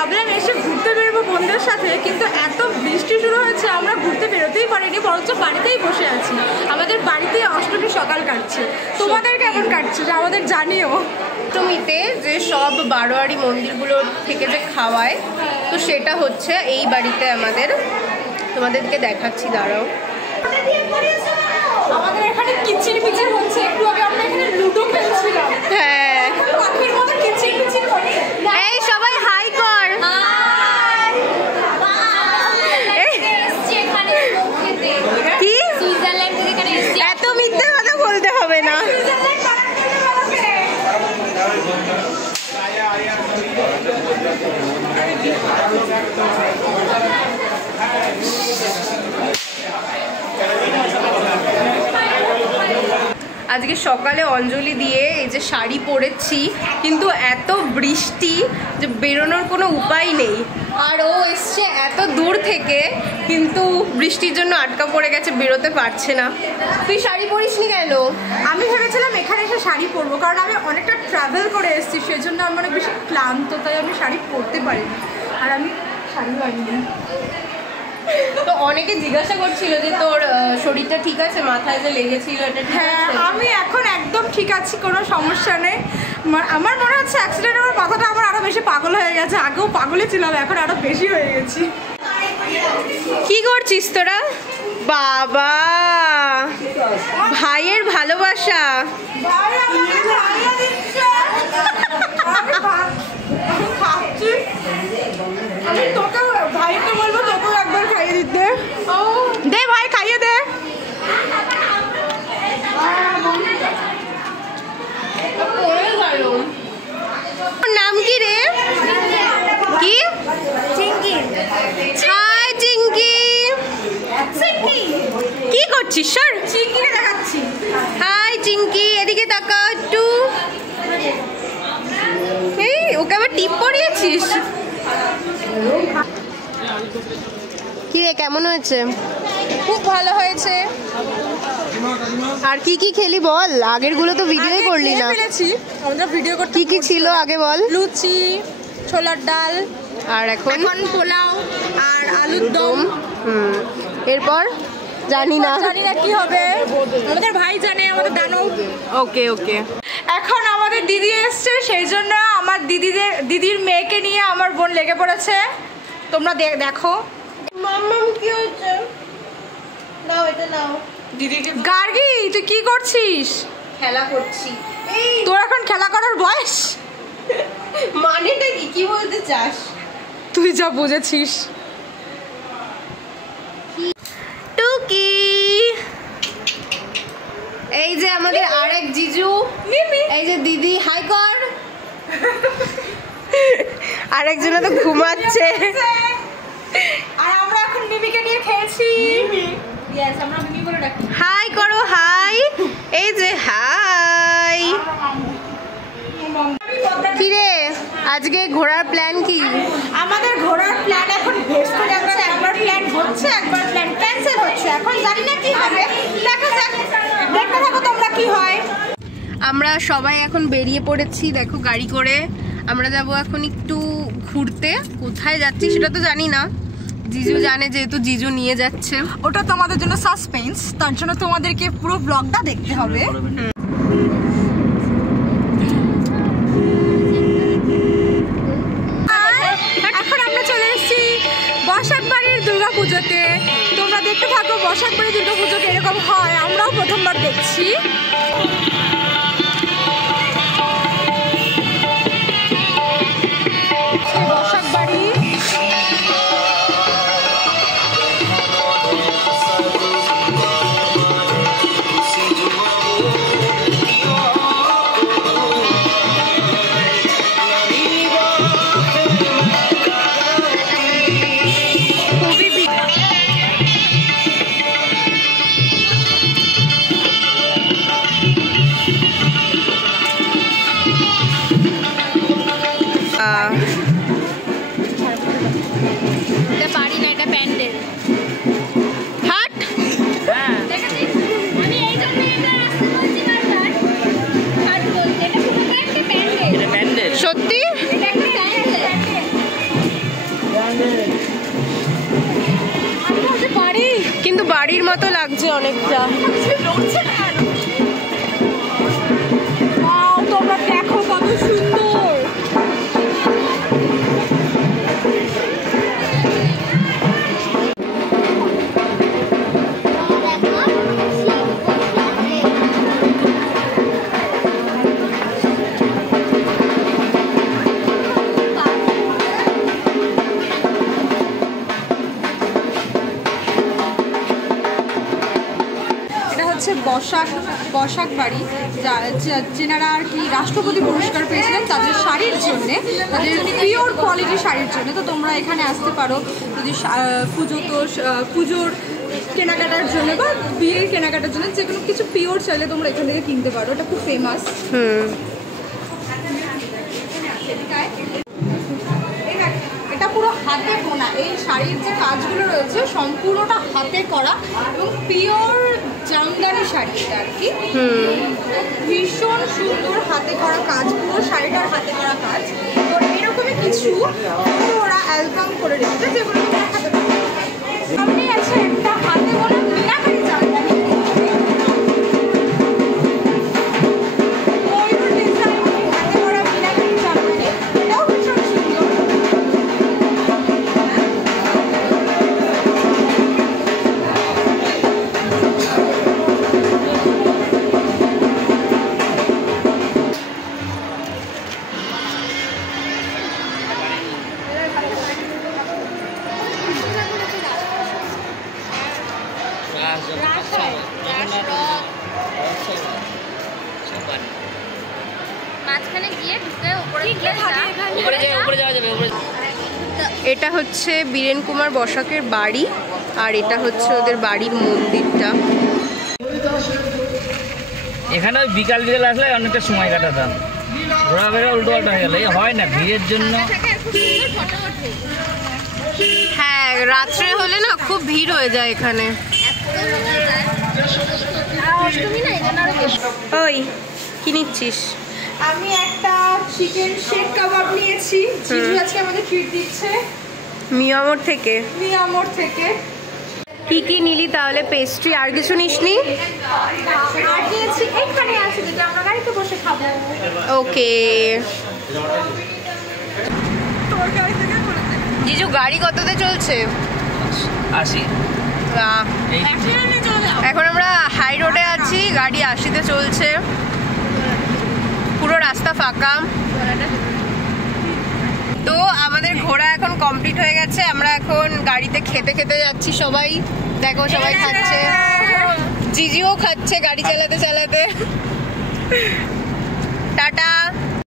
ভাবলাম এসে ঘুরতে বেরোবো বন্ধুদের সাথে, কিন্তু এত বৃষ্টি শুরু হয়েছে আমরা ঘুরতে বেরোতেই পারিনি, বরঞ্চ বাড়িতেই বসে আছি। আমাদের বাড়িতেই অষ্টমী সকাল কাটছে। তোমাদের কেমন কাটছে যে আমাদের জানিও। অষ্টমীতে যে সব বারোয়ারি মন্দিরগুলো থেকে যে খাওয়ায়, তো সেটা হচ্ছে এই বাড়িতে আমাদের। তোমাদেরকে দেখাচ্ছি, দাঁড়াও। আমাদের এখানে কিচির মিচির হচ্ছে, একটু আগে আমরা এখানে লুডো খেলছিলাম। হ্যাঁ, পাখির মতো কিচির মিচির করে। এই সবাই হাই কর। কি এত মিথ্যে কথা বলতে হবে না। আজকে সকালে অঞ্জলি দিয়ে এই যে শাড়ি পরেছি, কিন্তু এত বৃষ্টি যে বেরোনোর কোনো উপায় নেই। আর ও এসছে এত দূর থেকে, কিন্তু বৃষ্টির জন্য আটকা পড়ে গেছে, বেরোতে পারছে না। তুই শাড়ি পরিসনি কেন? আমি ভেবেছিলাম এখানে এসে শাড়ি পরবো, কারণ আমি অনেকটা ট্রাভেল করে এসেছি, সেজন্য আমি অনেক বেশি ক্লান্ত, তাই আমি শাড়ি পরতে পারিনি। আর আমি শাড়ি পারিনি। তো অনেকে জিজ্ঞাসা করছিল যে তোর শরীরটা ঠিক আছে, মাথায় যে লেগেছিল এটা ঠিক আছে? হ্যাঁ, আমি এখন একদম ঠিক আছি, কোনো সমস্যা নেই। আমার মনে হচ্ছে অ্যাক্সিডেন্ট আমার মাথাটা আমার আরো বেশি পাগল হয়ে গেছে। আগেও পাগলই ছিলাম, এখন আরো বেশি হয়ে গেছি। কি করছিস তোরা? বাবা, ভাইয়ের ভালোবাসা। আমি তোকেও ভাইকে বলবো, তোকেও একবার খাইয়ে দিতে। দে ভাই, খাইয়ে দে। নাম কি রে? কি? চিঙ্কি। হাই চিঙ্কি। কি করছিস? সর। চিঙ্কিকে দেখাচ্ছি। হাই চিঙ্কি, এদিকে তাকাও একটু। এই ওকে আবার টিপ পরিয়েছিস? কি রে, কেমন হয়েছে? খুব ভালো হয়েছে। আর কি কি খেলি বল? আগের গুলো তো ভিডিওই করলি না। আমরা ভিডিও করতে। কি কি ছিল আগে বল? লুচি, ছোলার ডাল, আর এখন পোলাও আর আলুর দম। এরপর জানি না কি হবে, আমাদের ভাই জানে, আমাদের দানব। ওকে ওকে। এখন আমাদের দিদি এসছে, সেই জন্য আমার দিদির মেয়েকে নিয়ে আমার বোন লেগে পড়েছে। তোমরা দেখো। মাম্মাম কি হচ্ছে? নাও এটা নাও। দিদিকে। গার্গি, তুই কি করছিস? খেলা করছি। এই তোর এখন খেলা করার বয়স? মানেটা কি? কি বলতে চাস? তুই যা বুঝেছিস। টুকি, এই যে আমাদের আরেক জিজু, এই যে দিদি, হাই কর। আরেকজনে তো ঘুমাচ্ছে। আর আমরা এখন মিমিকে নিয়ে খেলছি। ইয়েস, আমরা মিমি বলে ডাকি। হাই করো, হাই। এই যে হাই। কি রে, আজকে ঘোরার প্ল্যান কি? আমাদের ঘোরার প্ল্যান এখন ভেস্তে যাচ্ছে, একবার প্ল্যান হচ্ছে, একবার প্ল্যান ক্যান্সেল হচ্ছে। এখন জানি না কি হবে, দেখা যাক, দেখতে থাকো তোমরা কি হয়। আমরা সবাই এখন বেরিয়ে পড়েছি, দেখো গাড়ি করে। আমরা যাব এখন একটু ঘুরতে। কোথায় যাচ্ছি সেটা তো জানি না, জিজু জানে, যেহেতু জিজু নিয়ে যাচ্ছে। ওটা তোমাদের জন্য সাসপেন্স, তার জন্য তোমাদেরকে পুরো ব্লগটা দেখতে হবে। এখন আমরা চলে এসেছি বসাকবাড়ির দুর্গাপুজোতে। তোমরা দেখতে থাকো বসাকবাড়ির দুর্গাপুজোতে এরকম হয়, আমরাও প্রথমবার দেখছি। বসাকবাড়ি মতো লাগছে অনেকটা। তোমরা দেখো কত সুন্দর। বসাক বাড়ি, যেনারা আর কি রাষ্ট্রপতি পুরস্কার পেয়েছিলেন তাদের শাড়ির জন্যে, তাদের পিওর কোয়ালিটি শাড়ির জন্য। তো তোমরা এখানে আসতে পারো যদি পুজোর কেনাকাটার জন্য বা বিয়ের কেনাকাটার জন্য যে কোনো কিছু পিওর চাইলে তোমরা এখান থেকে কিনতে পারো। এটা খুব ফেমাস। এটা পুরো হাতে বোনা, এই শাড়ির যে কাজগুলো রয়েছে সম্পূর্ণটা হাতে করা এবং পিওর জামদানি শাড়ি আর কি। ভীষণ সুন্দর হাতে করা কাজ, পুরো শাড়িটার হাতে করা কাজ। তো এরকমই কিছু ওরা অ্যালবাম করে রেখেছে যেগুলো দেখাতে পারবে। সামনে আছে একটা হাতে বোনা মিনাকারি জামদানি, হাতে করা মিনাকারি জামদানি, এটাও ভীষণ সুন্দর। এটা হচ্ছে বীরেন কুমার বসাকের বাড়ি, আর এটা হচ্ছে ওদের বাড়ির মন্দিরটা। এখানে ওই বিকাল আসলে অনেকটা সময় কাটাতাম, ঘোরাফেরা উল্টো পাল্টা হয়ে গেল, হয় না ভিড়ের জন্য। হ্যাঁ, রাত্রে হলে না খুব ভিড় হয়ে যায় এখানে। ওই কি নিচ্ছিস? আমি একটা চিকেন শেক কাবাব নিয়েছি, জিজু আজকে আমাদের ট্রিট দিচ্ছে মিয়ামোড় থেকে। কি কি নিলি তাহলে? পেস্ট্রি আর কিছু নিসনি? আর নিয়েছি এখানে আছে যেটা আমরা গাড়িতে বসে খাবো। ওকে। জিজু গাড়ি কততে চলছে? 80। এখন আমরা হাই রোডে আছি, গাড়ি 80-তে চলছে, পুরো রাস্তা ফাঁকা। তো আমাদের ঘোরা এখন কমপ্লিট হয়ে গেছে, আমরা এখন গাড়িতে খেতে খেতে যাচ্ছি সবাই। দেখো সবাই খাচ্ছে, জিজিও খাচ্ছে গাড়ি চালাতে চালাতে। টাটা।